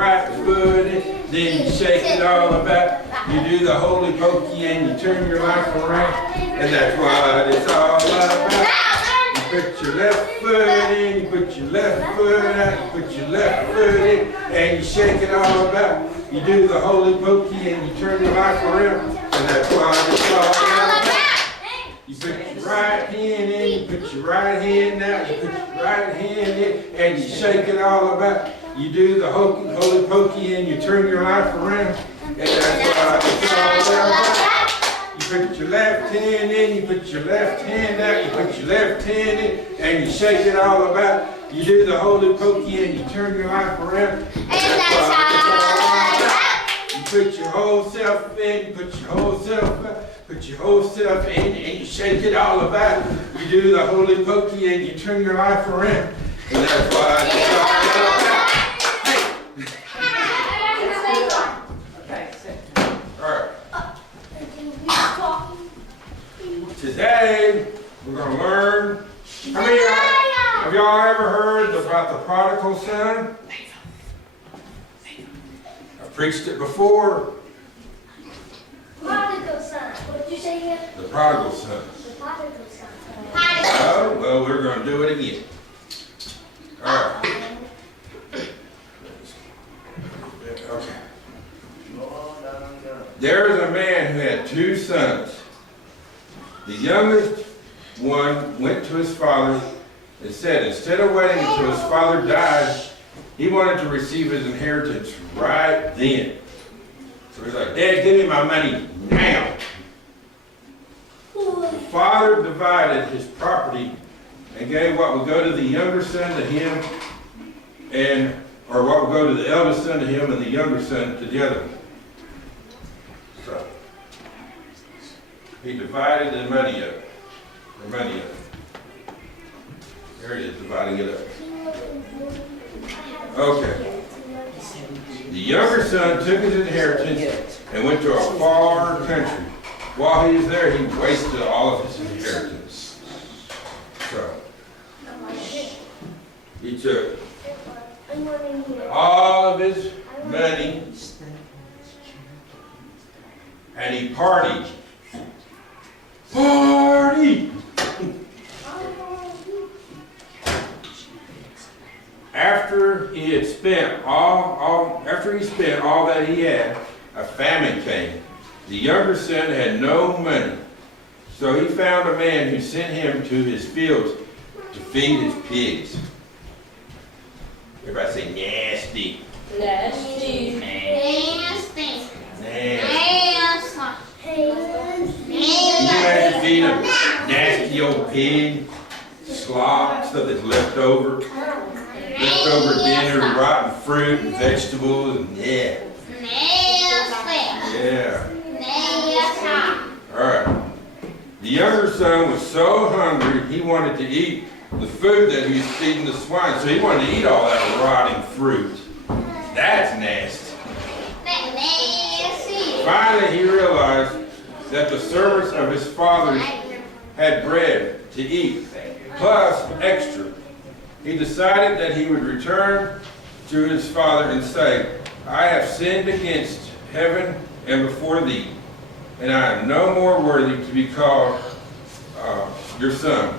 right foot in, then you shake it all about. You do the holy pokey and you turn your life around. And that's what it's all about. You put your left foot in, you put your left foot out, you put your left foot in, and you shake it all about. You do the holy pokey and you turn your life around. And that's what it's all about. You put your right hand in, you put your right hand out, you put your right hand in, and you shake it all about. You do the holy pokey and you turn your life around. And that's what it's all about. You put your left hand in, you put your left hand out, you put your left hand in, and you shake it all about. You do the holy pokey and you turn your life around. And that's what it's all about. You put your whole self in, you put your whole self out. Put your whole self in and you shake it all about. You do the holy pokey and you turn your life around. And that's why it's all about. Hey. All right. Today we're going to learn. How many have y'all ever heard about the prodigal son? I preached it before. Prodigal son. What did you say again? The prodigal son. The prodigal son. Oh, well, we're going to do it again. All right. Okay. There is a man who had two sons. The youngest one went to his father and said, instead of waiting until his father died, he wanted to receive his inheritance right then. So he's like, Dad, give me my money now. The father divided his property and gave what would go to the younger son to him, or what would go to the eldest son to him and the younger son to the other one. So he divided the money up. There he is, dividing it up. Okay. The younger son took his inheritance and went to a far country. While he was there, he wasted all of his inheritance. So, he took all of his money and he partied. Party! After he spent all that he had, a famine came. The younger son had no money, so he found a man who sent him to his fields to feed his pigs. Everybody say nasty. Nasty. Nasty. Nasty. Can you imagine feeding a nasty old pig slop, stuff that's left over dinner, rotten fruit and vegetables, and yeah. All right. The younger son was so hungry he wanted to eat the food that he was feeding the swine, so he wanted to eat all that rotting fruit. That's nasty. Finally, he realized that the servants of his father had bread to eat, plus extra. He decided that he would return to his father and say, I have sinned against heaven and before thee, and I am no more worthy to be called your son.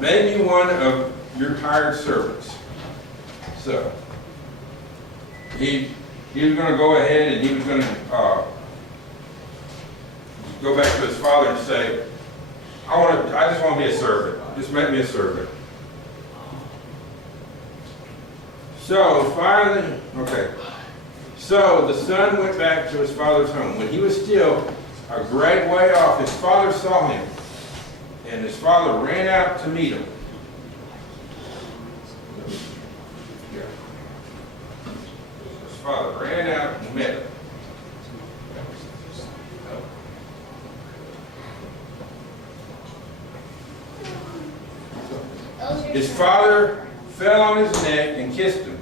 Make me one of your hired servants. So, he was going to go ahead and he was going to go back to his father and say, I just want to be a servant. Just make me a servant. So finally, so the son went back to his father's home. When he was still a great way off, his father saw him, and his father ran out to meet him. His father ran out and met him. His father fell on his neck and kissed him.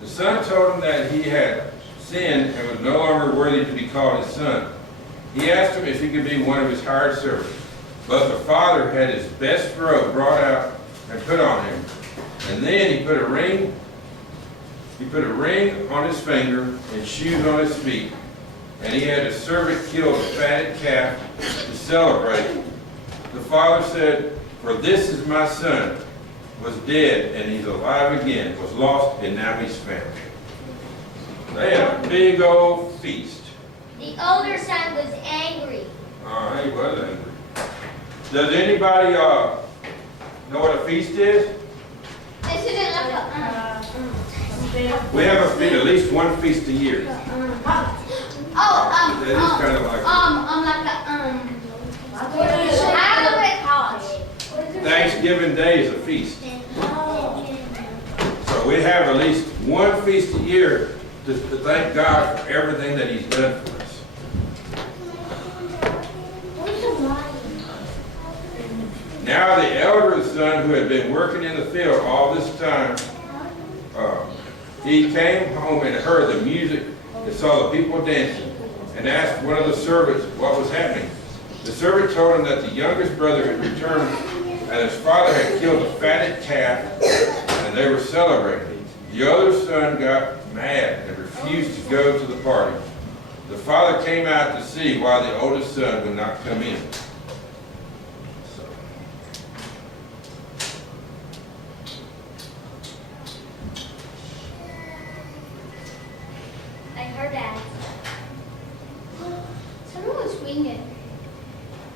The son told him that he had sinned and was no longer worthy to be called his son. He asked him if he could be one of his hired servants. But the father had his best robe brought out and put on him. And then he put a ring He put a ring on his finger and shoes on his feet, and he had a servant kill a fatted calf to celebrate. The father said, "For this is my son, was dead, and he's alive again, was lost, and now he's found." They had a big old feast. The older son was angry. Oh, he was angry. Does anybody know what a feast is? This isn't like a, We have a feast, at least one feast a year. like a, I don't know what it's called. Thanksgiving Day is a feast. So we have at least one feast a year to thank God for everything that He's done for us. Now the elder son, who had been working in the field all this time, he came home and heard the music and saw the people dancing, and asked one of the servants what was happening. The servant told him that the youngest brother had returned, and his father had killed a fatted calf, and they were celebrating. The other son got mad and refused to go to the party. The father came out to see why the oldest son would not come in. I heard that. Someone was swinging.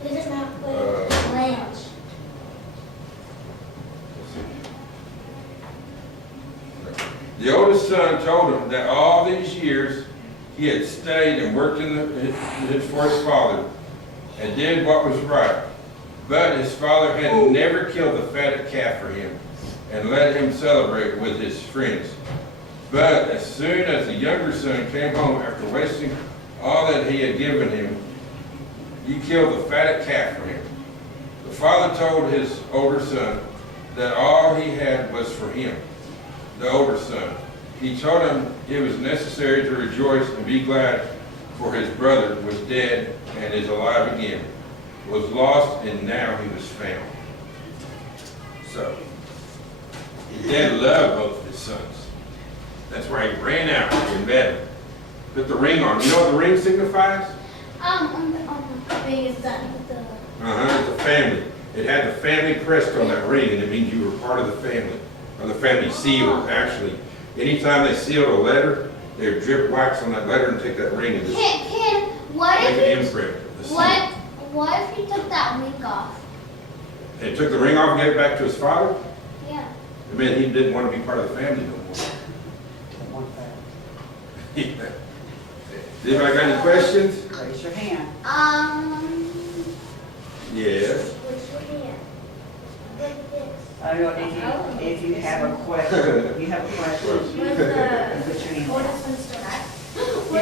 This is not lounge. The oldest son told him that all these years he had stayed and worked for his father and did what was right. But his father had never killed the fatted calf for him and let him celebrate with his friends. But as soon as the younger son came home after wasting all that he had given him, he killed the fatted calf for him. The father told his older son that all he had was for him, the older son. He told him it was necessary to rejoice and be glad, for his brother was dead and is alive again, was lost and now he was found. So, his dad loved both of his sons. That's why he ran out and met him. Put the ring on. You know what the ring signifies? On the biggest son with the. It's a family. It had the family crest on that ring, and it means you were part of the family, or the family seal, actually. Anytime they sealed a letter, they would drip wax on that letter and take that ring and just What make an if imprint of the seal. what if he took that ring off? And took the ring off and gave it back to his father? Yeah. It meant he didn't want to be part of the family no more. Does anybody got any questions? Raise your hand. Yes. What's your hand? Like this. I don't know if you have a question, you have a question, What's put your hand what down. is one start?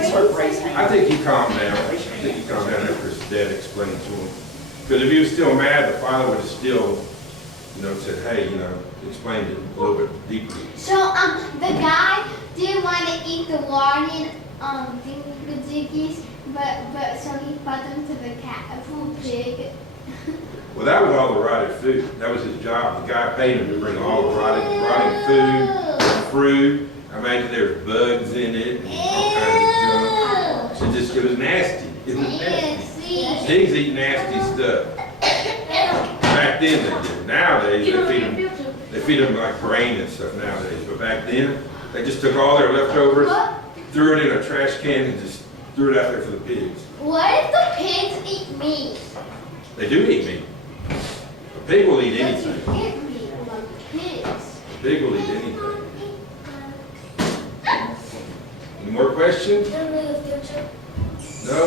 It's what raise hand. I think he calmed down. I think he calmed down after his dad explained to him. Because if he was still mad, the father would have still, said, hey, explained it a little bit deeper. So the guy didn't want to eat the warning thingamajiggies, but so he brought them to the cat food pig. Well, that was all the rotted food. That was his job. The guy paid him to bring all the rotting food, fruit. I imagine there was bugs in it and all kinds of junk. It was nasty. It was nasty. Pigs eat nasty stuff. Back then they did. Nowadays they feed them like grain and stuff nowadays. But back then they just took all their leftovers, threw it in a trash can, and just threw it out there for the pigs. What if the pigs eat meat? They do eat meat. A pig will eat anything. But you get meat from pigs. A pig will eat anything. Any more questions? No?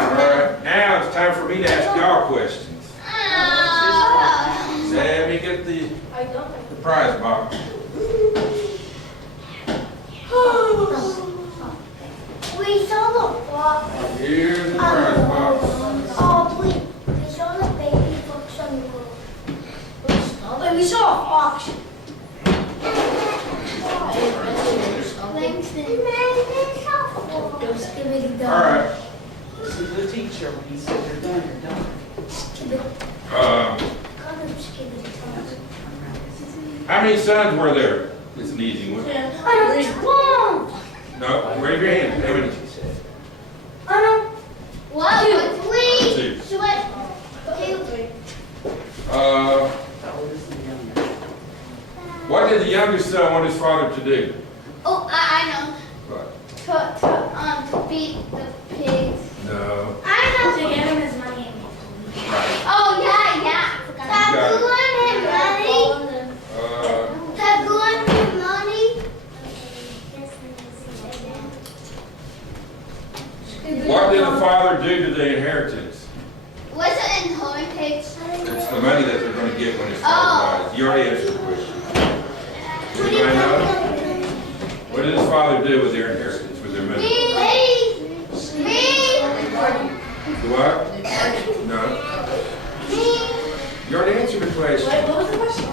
All right. Now it's time for me to ask y'all questions. Let me get the prize box. We saw the fox. Here's the prize box. Oh, we saw the baby fox on the road. We saw a fox. All right. This is the teacher, when he said you're done, you're done. How many sons were there? It's an easy one. I No, raise your hand. How many? don't. Whoa, please. Two. Two. What did the youngest son want his father to do? Oh, I know. What? To feed the pigs. No. I know. To give him his money. Right. Oh, yeah. got it. money. What did the father do to the inheritance? What's an inheritance? It's the money that they're going to get when his father dies. You already answered the question. Anybody know? What did his father do with their inheritance, with their money? The what? No. You already answered the question. Wait, what was the question?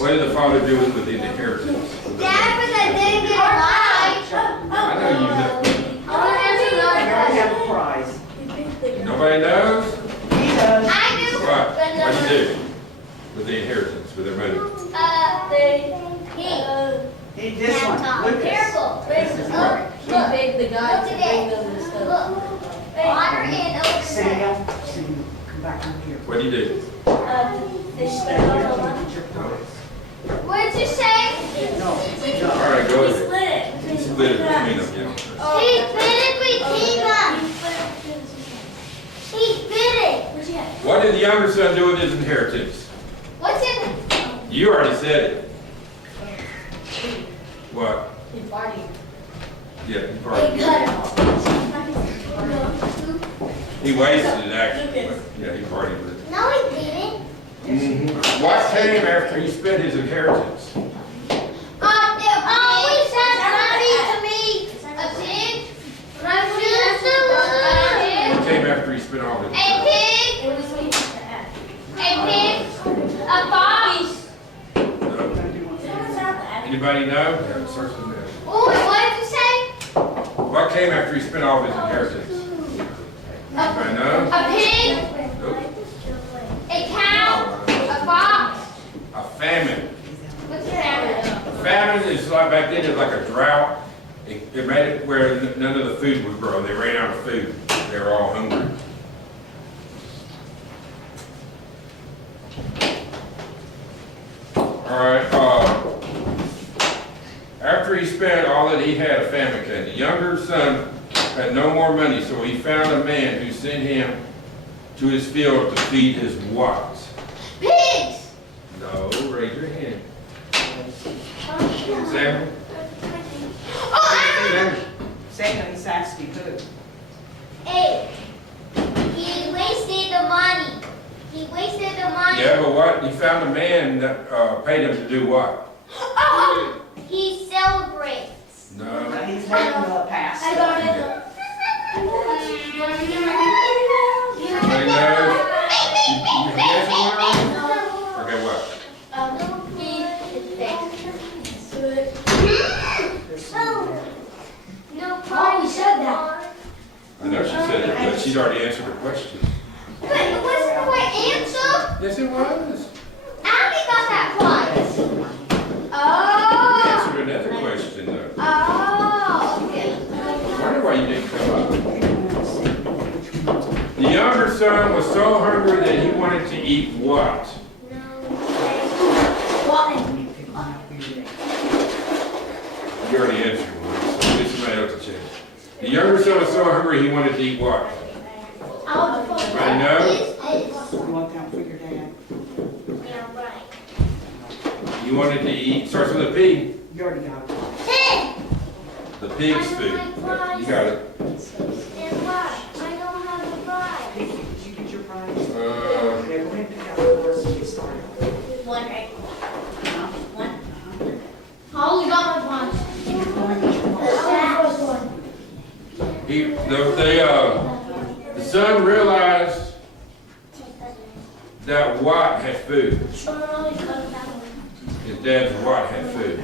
What did the father do with the inheritance? Dad, because I didn't get it right. I know you know. You already have a prize. Nobody knows? He does. I do. What? What'd you do with the inheritance, with their money? He did this one. Lucas. Careful. He paid the guy to bring them the stuff. Water and ocean. Samuel, come back over here. What'd you do? They spent all the money. Get your prize. What did you say? No, All right, go He ahead. split it. Split it between them, yeah. He spit it between us. He spit it. Where'd you get? What did the younger son do with his inheritance? What's in it? You already said it. What? He partied. Yeah, he probably. cut it off. He wasted it actually. But yeah, he partied with it. No, he didn't. What came after he spent his inheritance? It always has money to me. A pig. What came after he spent all his? A pig. What is what you have to add? A pig. A fox. No. Someone's have to add. Anybody know? Yeah, search the net. Oh, what did you say? What came after he spent all of his inheritance? Anybody know? A pig. Nope. A cow. A fox. A famine. What's that? Famine is like back then. It was like a drought. It made it where none of the food would grow. They ran out of food. They were all hungry. All right. After he spent all that he had, a famine came. The younger son had no more money, so he found a man who sent him to his field to feed his what? Pigs. No, raise your hand. Samuel? Samuel? Samuel, he's asking who? Hey, he wasted the money. He wasted the money. Yeah, but what? He found a man that paid him to do what? He celebrates. No. He's letting the pass. I got it. Anybody know? You guess what? Okay, what? Oh, we said that. I know she said it, but she's already answered the question. But it wasn't the right answer. Yes, it was. Abby got that prize. You Oh. answered another question, though. Oh. Okay. I wonder why you didn't come up. The younger son was so hungry that he wanted to eat what? You already answered one, so get somebody else to check. The younger son was so hungry he wanted to eat what? Anybody know? You want that for your dad? He wanted to eat, starts with a P, You already got it. the pig's food. You got it. Did you get your prize? Uh, Yeah, go ahead and pick out the words and get started. One, right? One. I only got my punch. the son realized that Watt had food. His dad's Watt had food.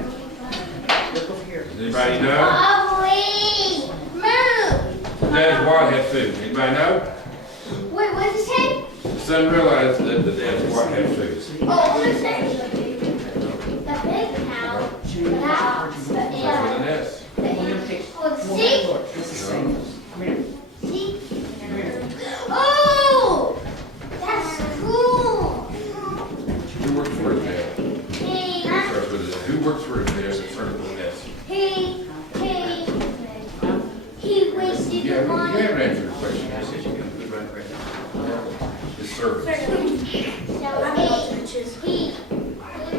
Look over here. Does anybody know? Bobby, move. His dad's Watt had food. Anybody know? Wait, what did you say? The son realized that the dad's Watt had food. Oh, what did you say? The big cow. That's the Starts with end. an S. The end. Oh, Come see? here, look, this is Sam. Come here, See? come here. Oh! That's cool. Who works for his dad? Hey, Starts with a, who works for his dad? It starts with an S. hey, hey. He wasted You the haven't money. answered the question. You said you can put it right now. His service. He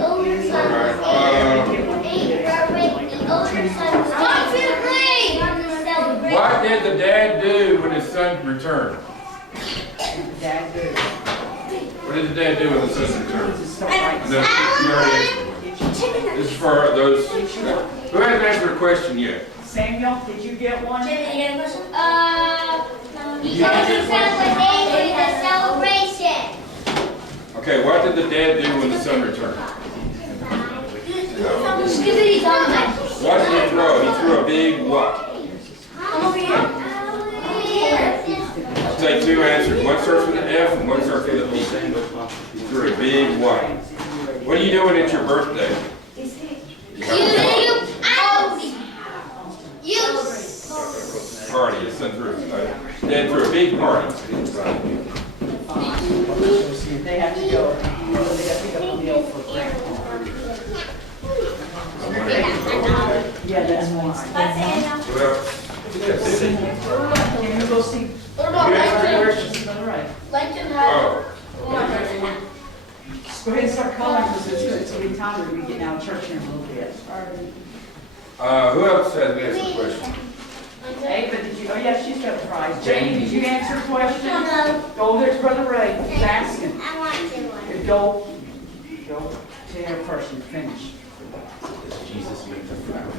older son Alright, was the older son was 1, 2, 3. What did the dad do when his son returned? Dad, good. What did the dad do when the son returned? Just start right. No, you already answered one. This is for those, who hasn't answered a question yet? Samuel, did you get one? Jimmy, you got a question? Because he celebrated the celebration. Okay, what did the dad do when the son returned? Skibbity dog. What did he throw? He threw a big what? I'm over here. I'll take two answers. One starts with an F and one starts with a B. He threw a big what? What are you doing at your birthday? Party. His son threw. Dad threw a big party. They have to go, they got to pick up a meal for grandma. Yeah, that's why. Well, that's it. Can you go see? What about Langton? Directions on the right. Langton had, Oh. oh my God. Just go ahead and start calling, because it's gonna be time to be getting out of church here in a little bit. Who else has an answer question? Ava, did you, oh yeah, she's got a prize. Janie, did you answer a question? No. Go over there to Brother Ray, he's asking. I want to one. Go to him first and finish. Jesus make the flowers.